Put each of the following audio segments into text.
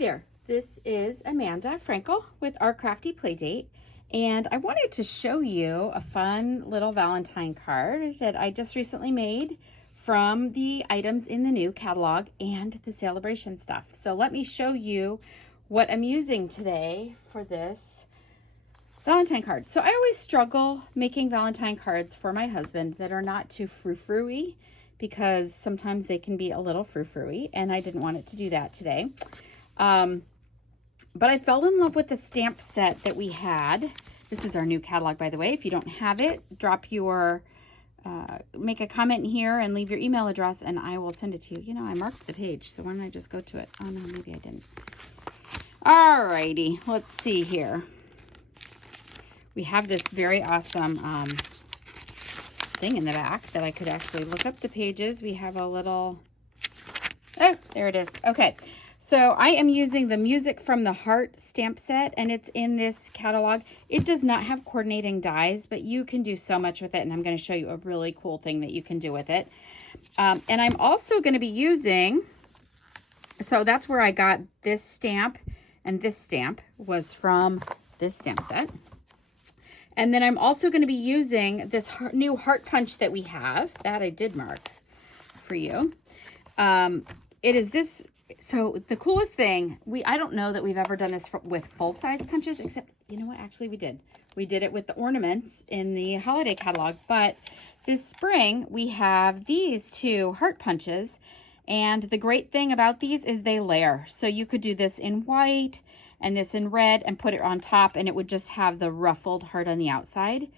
there, this is Amanda Frankel with Our Crafty Playdate, and I wanted to show you a fun little Valentine card that I just recently made from the items in the new catalog and the celebration stuff. So let me show you what I'm using today for this Valentine card. So I always struggle making Valentine cards for my husband that are not too frou-frou-y, because sometimes they can be a little frou-frou-y, and I didn't want it to do that today. But I fell in love with the stamp set that we had. This is our new catalog, by the way. If you don't have it, drop your, make a comment here and leave your email address, and I will send it to you. You know, I marked the page, so why don't I just go to it? Oh, no, maybe I didn't. Alrighty, let's see here. We have this very awesome thing in the back that I could actually look up the pages. We have a little, oh, there it is. Okay, so I am using the Music from the Heart stamp set, and it's in this catalog. It does not have coordinating dies, but you can do so much with it, and I'm going to show you a really cool thing that you can do with it. And I'm also going to be using, so that's where I got this stamp, and this stamp was from this stamp set. And then I'm also going to be using this new heart punch that we have, that I did mark for you. It is this, so the coolest thing, I don't know that we've ever done this with full-size punches, except, you know what, actually we did. We did it with the ornaments in the holiday catalog, but this spring we have these two heart punches, and the great thing about these is they layer. So you could do this in white, and this in red, and put it on top, and it would just have the ruffled heart on the outside.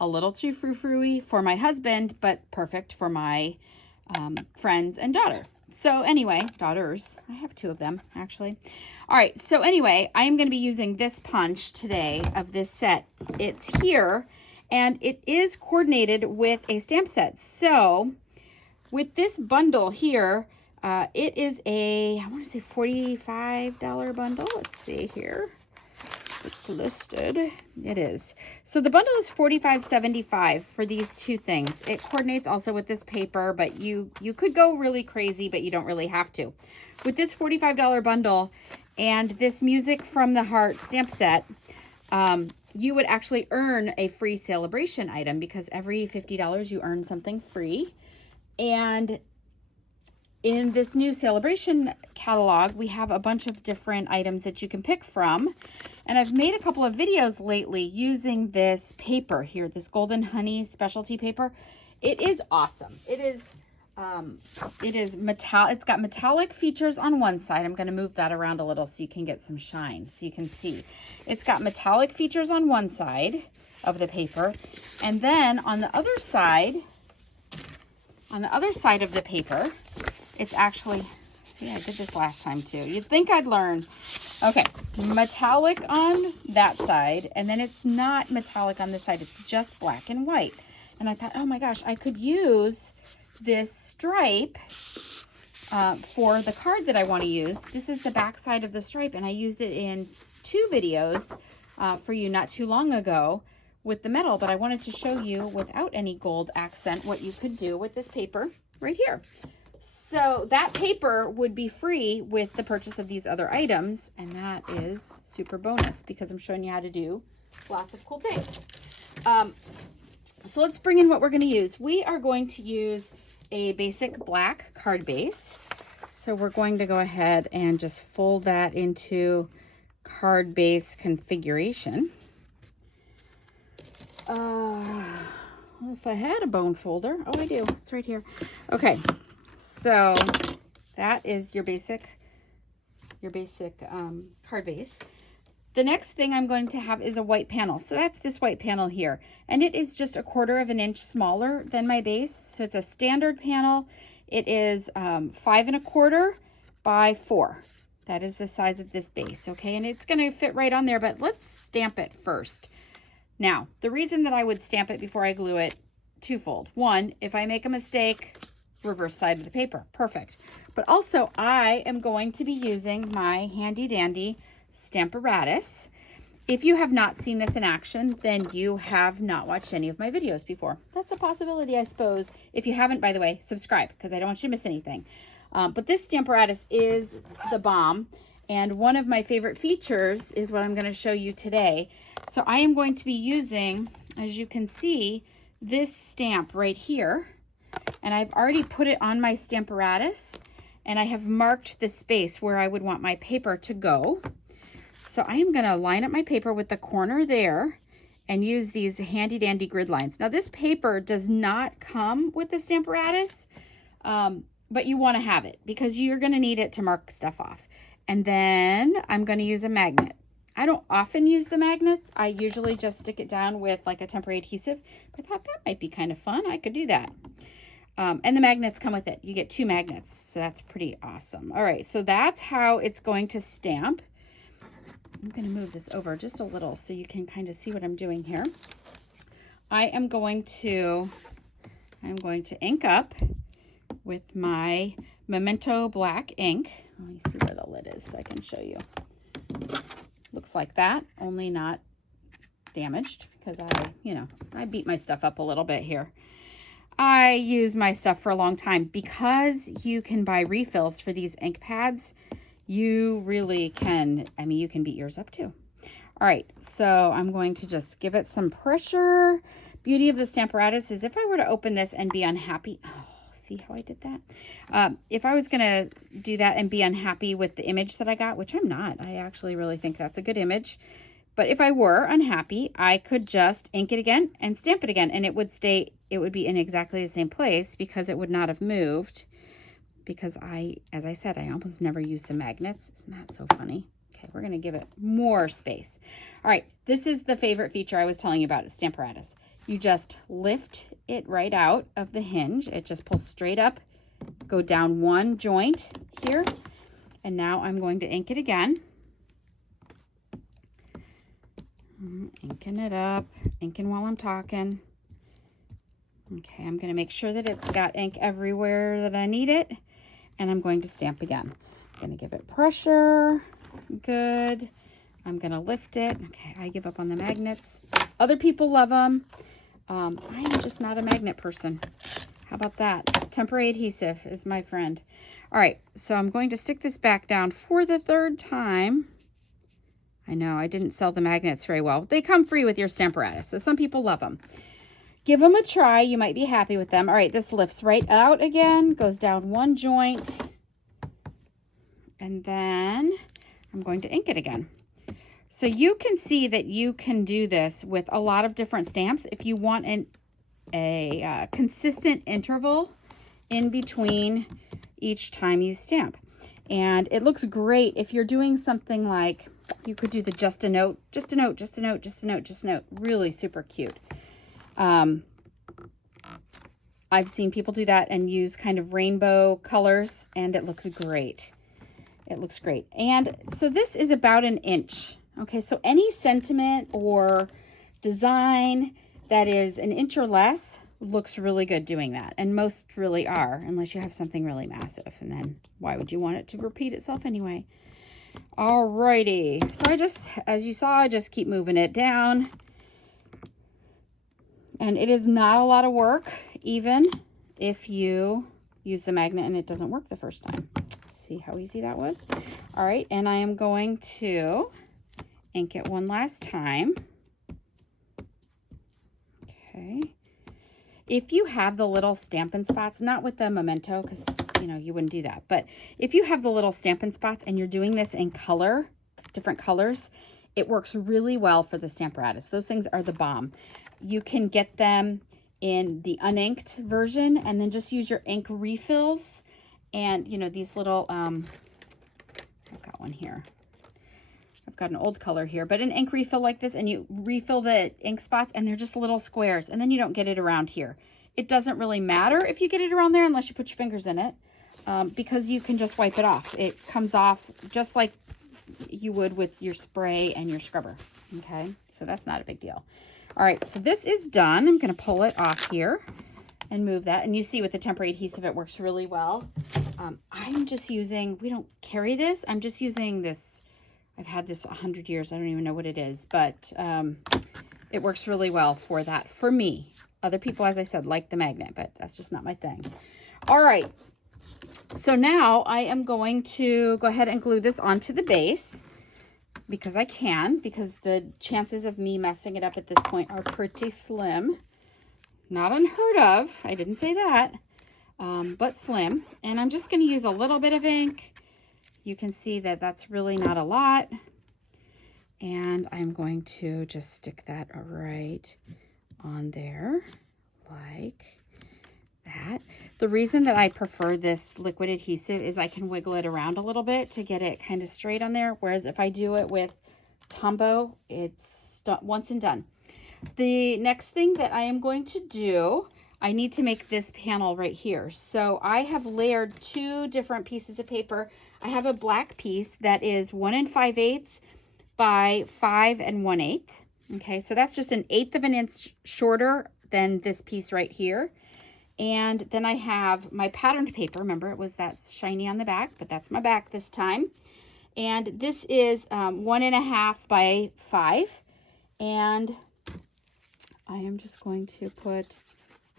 A little too frou-frou-y for my husband, but perfect for my friends and daughter. So anyway, daughters, I have two of them actually. All right, so anyway, I am going to be using this punch today of this set. It's here, and it is coordinated with a stamp set. So with this bundle here, it is a, I want to say $45 bundle. Let's see here. It's listed. It is. So the bundle is $45.75 for these two things. It coordinates also with this paper, but you could go really crazy, but you don't really have to. With this $45 bundle and this Music from the Heart stamp set, you would actually earn a free celebration item, because every $50 you earn something free. And in this new celebration catalog, we have a bunch of different items that you can pick from. And I've made a couple of videos lately using this paper here, this Golden Honey specialty paper. It is awesome. It is metallic. It's got metallic features on one side. I'm going to move that around a little so you can get some shine, so you can see. It's got metallic features on one side of the paper. And then on the other side of the paper, it's actually, see, I did this last time too. You'd think I'd learn. Okay, metallic on that side, and then it's not metallic on this side. It's just black and white. And I thought, oh my gosh, I could use this stripe for the card that I want to use. This is the back side of the stripe, and I used it in two videos for you not too long ago with the metal, but I wanted to show you without any gold accent what you could do with this paper right here. So that paper would be free with the purchase of these other items, and that is super bonus because I'm showing you how to do lots of cool things. So let's bring in what we're going to use. We are going to use a basic black card base. So we're going to go ahead and just fold that into card base configuration. If I had a bone folder, oh, I do. It's right here. Okay. So that is your basic card base. The next thing I'm going to have is a white panel. So that's this white panel here. And it is just 1/4 of an inch smaller than my base. So it's a standard panel. It is 5 1/4 by 4. That is the size of this base, okay? And it's going to fit right on there, but let's stamp it first. Now, the reason that I would stamp it before I glue it, twofold. One, if I make a mistake, reverse side of the paper, perfect. But also I am going to be using my handy dandy Stamparatus. If you have not seen this in action, then you have not watched any of my videos before. That's a possibility, I suppose. If you haven't, by the way, subscribe, because I don't want you to miss anything. But this Stamparatus is the bomb, And one of my favorite features is what I'm going to show you today. So I am going to be using, as you can see, this stamp right here. And I've already put it on my Stamparatus, and I have marked the space where I would want my paper to go. So I am going to line up my paper with the corner there and use these handy dandy grid lines. Now this paper does not come with the Stamparatus, but you want to have it because you're going to need it to mark stuff off. And then I'm going to use a magnet. I don't often use the magnets. I usually just stick it down with like a temporary adhesive, but I thought that might be kind of fun. I could do that. And the magnets come with it. You get 2 magnets, so that's pretty awesome. All right, so that's how it's going to stamp. I'm going to move this over just a little so you can kind of see what I'm doing here. I'm going to ink up with my Memento black ink. Let me see where the lid is so I can show you. Looks like that, only not damaged because I beat my stuff up a little bit here. I use my stuff for a long time. Because you can buy refills for these ink pads, you really can, you can beat yours up too. All right, so I'm going to just give it some pressure. Beauty of the Stamparatus is if I were to open this and be unhappy, see how I did that? If I was going to do that and be unhappy with the image that I got, which I'm not, I actually really think that's a good image. But if I were unhappy, I could just ink it again and stamp it again, and it would be in exactly the same place because it would not have moved. Because as I said, I almost never use the magnets. Isn't that so funny? Okay, we're going to give it more space. All right, this is the favorite feature I was telling you about at Stamparatus. You just lift it right out of the hinge. It just pulls straight up, go down 1 joint here. And now I'm going to ink it again. Inking it up, inking while I'm talking. Okay, I'm going to make sure that it's got ink everywhere that I need it. And I'm going to stamp again. I'm going to give it pressure. Good. I'm going to lift it. Okay, I give up on the magnets. Other people love them. I am just not a magnet person. How about that? Temporary adhesive is my friend. All right, so I'm going to stick this back down for the 3rd time. I know I didn't sell the magnets very well. They come free with your Stamparatus, so some people love them. Give them a try. You might be happy with them. All right, this lifts right out again, goes down 1 joint, and then I'm going to ink it again. So you can see that you can do this with a lot of different stamps if you want a consistent interval in between each time you stamp. And it looks great if you're doing something like, you could do the just a note, just a note, just a note, just a note, just a note. Really super cute. I've seen people do that and use kind of rainbow colors, and it looks great. It looks great. And so this is about 1 inch. Okay, so any sentiment or design that is 1 inch or less looks really good doing that. And most really are, unless you have something really massive. And then why would you want it to repeat itself anyway? Alrighty, so as you saw, I just keep moving it down. And it is not a lot of work, even if you use the magnet and it doesn't work the first time. See how easy that was? All right, and I am going to ink it one last time. Okay. If you have the little Stampin' Spots, not with the Memento, because you wouldn't do that, but if you have the little Stampin' Spots and you're doing this in color, different colors, it works really well for the Stamparatus. Those things are the bomb. You can get them in the uninked version and then just use your ink refills. And these little I've got one here. I've got an old color here, but an ink refill like this, and you refill the ink spots, and they're just little squares, and then you don't get it around here. It doesn't really matter if you get it around there unless you put your fingers in it, because you can just wipe it off. It comes off just like you would with your spray and your scrubber. Okay, so that's not a big deal. All right, so this is done. I'm going to pull it off here and move that. And you see with the temporary adhesive, it works really well. I'm just using, we don't carry this. I'm just using this. I've had this 100 years. I don't even know what it is, but it works really well for that, for me. Other people, as I said, like the magnet, but that's just not my thing. All right. So now I am going to go ahead and glue this onto the base because I can, because the chances of me messing it up at this point are pretty slim. Not unheard of, I didn't say that, but slim. And I'm just going to use a little bit of ink. You can see that that's really not a lot. And I'm going to just stick that right on there like that. The reason that I prefer this liquid adhesive is I can wiggle it around a little bit to get it kind of straight on there. Whereas if I do it with Tombow, it's once and done. The next thing that I am going to do, I need to make this panel right here. So I have layered 2 different pieces of paper. I have a black piece that is 1 5/8 by 5 1/8. Okay, so that's just 1/8 of an inch shorter than this piece right here. And then I have my patterned paper. Remember, it was that shiny on the back, but that's my back this time. And this is 1 1/2 by 5. And I am just going to put,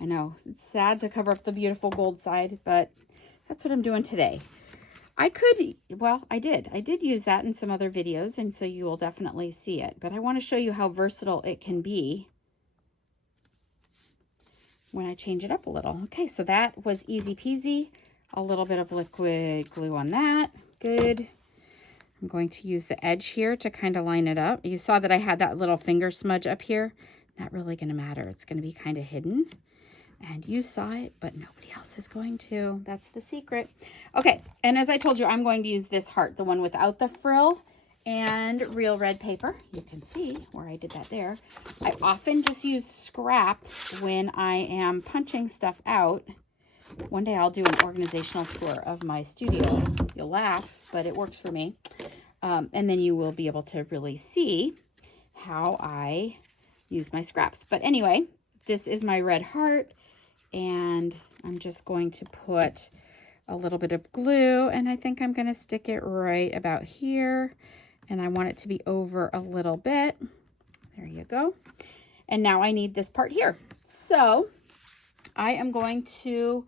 I know it's sad to cover up the beautiful gold side, but that's what I'm doing today. I could, well, I did use that in some other videos, and so you will definitely see it. But I want to show you how versatile it can be when I change it up a little. Okay, so that was easy peasy. A little bit of liquid glue on that. Good. I'm going to use the edge here to kind of line it up. You saw that I had that little finger smudge up here. Not really going to matter. It's going to be kind of hidden. And you saw it, but nobody else is going to. That's the secret. Okay, and as I told you, I'm going to use this heart, the one without the frill, and real red paper. You can see where I did that there. I often just use scraps when I am punching stuff out. One day I'll do an organizational tour of my studio. You'll laugh, but it works for me. And then you will be able to really see how I use my scraps. But anyway, this is my red heart. And I'm just going to put a little bit of glue, and I think I'm going to stick it right about here. And I want it to be over a little bit. There you go. And now I need this part here. So I am going to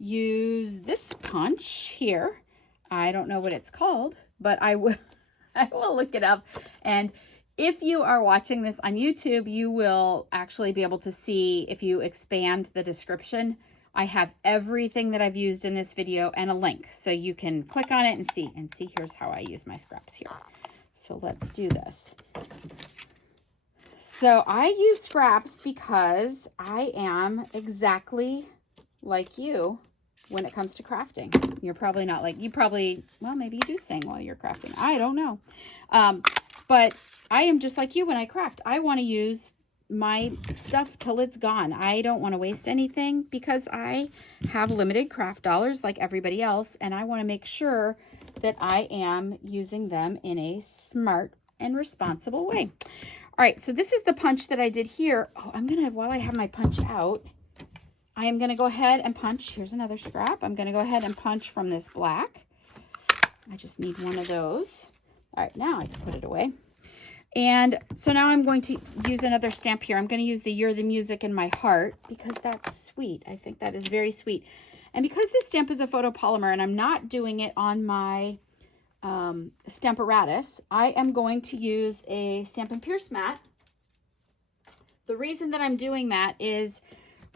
use this punch here. I don't know what it's called, but I will look it up. And if you are watching this on YouTube, you will actually be able to see, if you expand the description, I have everything that I've used in this video and a link. So you can click on it and see, here's how I use my scraps here. So let's do this. So I use scraps because I am exactly like you when it comes to crafting. You're probably not like, well, maybe you do sing while you're crafting. I don't know. But I am just like you when I craft. I want to use my stuff till it's gone. I don't want to waste anything because I have limited craft dollars like everybody else, and I want to make sure that I am using them in a smart and responsible way. All right, so this is the punch that I did here. Oh, I'm going to, while I have my punch out, I am going to go ahead and punch. Here's another scrap. I'm going to go ahead and punch from this black. I just need one of those. All right, now I can put it away. And so now I'm going to use another stamp here. I'm going to use the You're the Music in My Heart because that's sweet. I think that is very sweet. And because this stamp is a photopolymer and I'm not doing it on my Stamparatus, I am going to use a Stampin' Pierce mat. The reason that I'm doing that is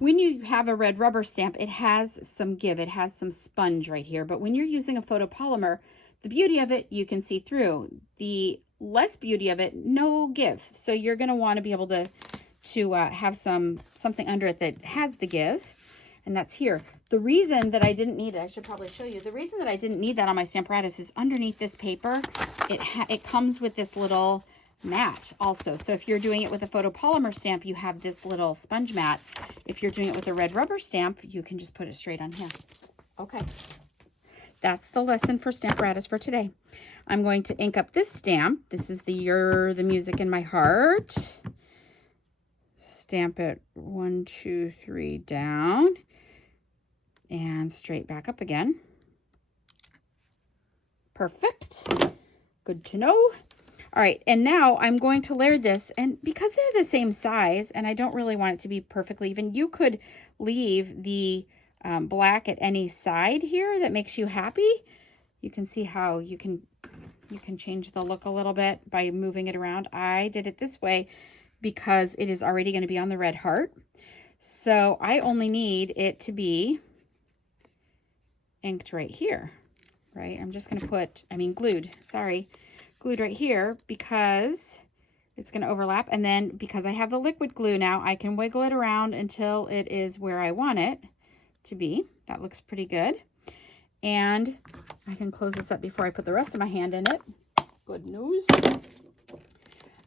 when you have a red rubber stamp, it has some give. It has some sponge right here. But when you're using a photopolymer, the beauty of it, you can see through. The less beauty of it, no give. So you're going to want to be able to have something under it that has the give, and that's here. The reason that I didn't need it, I should probably show you. The reason that I didn't need that on my Stamparatus is underneath this paper, it comes with this little mat also. So if you're doing it with a photopolymer stamp, you have this little sponge mat. If you're doing it with a red rubber stamp, you can just put it straight on here. Okay. That's the lesson for Stamparatus for today. I'm going to ink up this stamp. This is the You're the Music in My Heart. Stamp it 1, 2, 3 down and straight back up again. Perfect. Good to know. All right, and now I'm going to layer this, and because they're the same size and I don't really want it to be perfectly even, you could leave the black at any side here that makes you happy. You can see how you can change the look a little bit by moving it around. I did it this way because it is already going to be on the red heart. So I only need it to be inked right here, right? I'm just going to put, glued right here because it's going to overlap. And then because I have the liquid glue now, I can wiggle it around until it is where I want it to be. That looks pretty good. And I can close this up before I put the rest of my hand in it. Good news.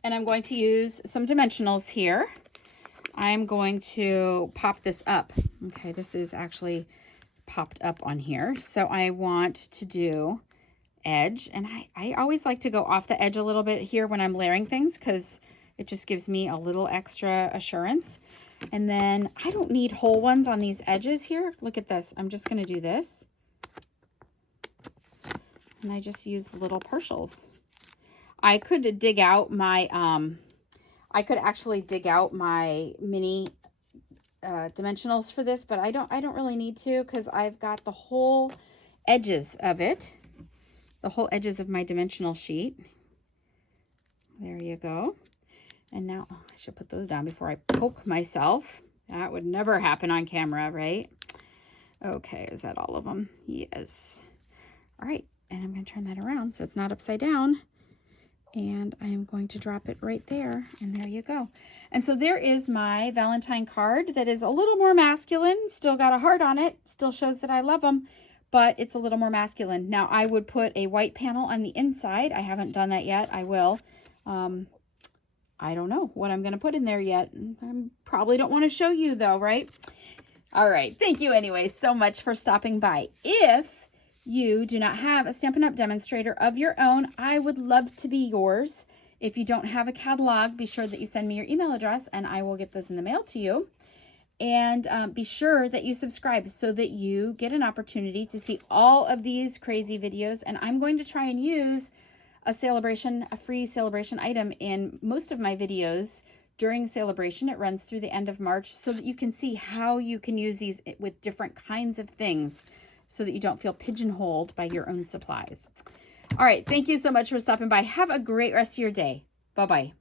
And I'm going to use some dimensionals here. I'm going to pop this up. Okay, this is actually popped up on here. So I want to do edge, and I always like to go off the edge a little bit here when I'm layering things because it just gives me a little extra assurance. And then I don't need whole ones on these edges here. Look at this. I'm just going to do this. And I just use little partials. I could dig out my, I could actually dig out my mini dimensionals for this, but I don't really need to because I've got the whole edges of it, the whole edges of my dimensional sheet. There you go. And now, oh, I should put those down before I poke myself. That would never happen on camera, right? Okay, is that all of them? Yes. All right, and I'm going to turn that around so it's not upside down. And I am going to drop it right there, and there you go. And so there is my Valentine card that is a little more masculine, still got a heart on it, still shows that I love them, but it's a little more masculine. Now I would put a white panel on the inside. I haven't done that yet. I will. I don't know what I'm going to put in there yet. I probably don't want to show you though, right? All right. Thank you anyway so much for stopping by. If you do not have a Stampin' Up! Demonstrator of your own, I would love to be yours. If you don't have a catalog, be sure that you send me your email address and I will get those in the mail to you. And be sure that you subscribe so that you get an opportunity to see all of these crazy videos. And I'm going to try and use a free celebration item in most of my videos during celebration. It runs through the end of March so that you can see how you can use these with different kinds of things, so that you don't feel pigeonholed by your own supplies. All right, thank you so much for stopping by. Have a great rest of your day. Bye-bye.